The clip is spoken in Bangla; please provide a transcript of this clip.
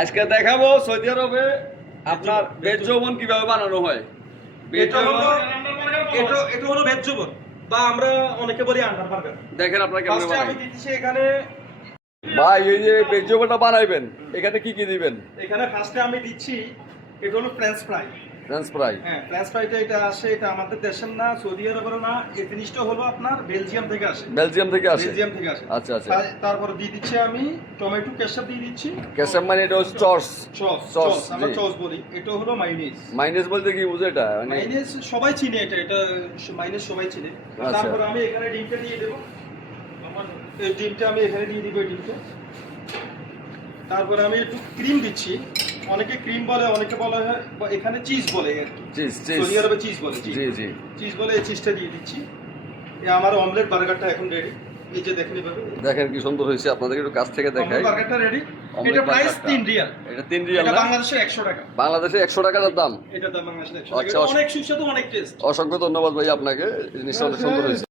আজকে দেখাবো সৌদি আরবে আপনার ভেজ যৌবন কিভাবে বানানো হয়। এটা হলো ভেজ যৌবন বা আমরা অনেকে বলি আন্ডার বার্গার। দেখেন আপনারা কেমন ফার্স্টে আমি বানাই। দিতেছি এখানে ভাই এই যে ভেজ যৌবনটা বানাইবেন এখানে কি কি দিবেন? ফার্স্টে আমি দিচ্ছি এটা হলো ফ্রেঞ্চ ফ্রাই। French fry. হ্যাঁ, ফ্রেঞ্চ ফ্রাইটা এটা আসে, এটা আমাদের দেশের না, সৌদি আরবের না, এই জিনিসটা হলো আপনার বেলজিয়াম থেকে আসে। বেলজিয়াম থেকে আসে। বেলজিয়াম থেকে আসে। আচ্ছা আচ্ছা। তারপরে দিয়ে দিচ্ছি আমি টমেটো কেচাপ দিয়ে দিচ্ছি। কেচাপ মানে এটা হচ্ছে চস। চস আমরা চস বলি। এটা হলো মাইনিজ। মাইনিজ বলতে কি বুঝে এটা? মানে মাইনিজ সবাই চিনে, এটা মাইনিজ সবাই চিনে। আচ্ছা। তারপর আমি এখানে ডিমটা দিয়ে দেব। এই ডিমটা আমি এখানে দিয়ে দিব, এই ডিমটা। তারপরে আমি একটু ক্রিম দিচ্ছি। অনেকে ক্রিম বলে, অনেকে বলে এখানে চিজ বলে আর কি। চিজ সৌদি আরবে চিজ বলে। জি জি। চিজ বলে, এই চিজটা দিয়ে দিচ্ছি। এই আমার অমলেট বার্গারটা এখন রেডি। এই যে দেখেন এভাবে। দেখেন কি সুন্দর হয়েছে, আপনাদের একটু কাছ থেকে দেখাই। অমলেট বার্গারটা রেডি। অমলেট এটা প্রাইস বার্গারটা। 3 রিয়াল। এটা 3 রিয়াল এটা না? বাংলাদেশে 100 টাকা। বাংলাদেশে 100 টাকার দাম। এটা দাম বাংলাদেশে 100 আচ্ছা, টাকা। অনেক সুস্বাদু, অনেক টেস্ট। অসংখ্য ধন্যবাদ ভাই আপনাকে, জিনিসটা অনেক সুন্দর হয়েছে।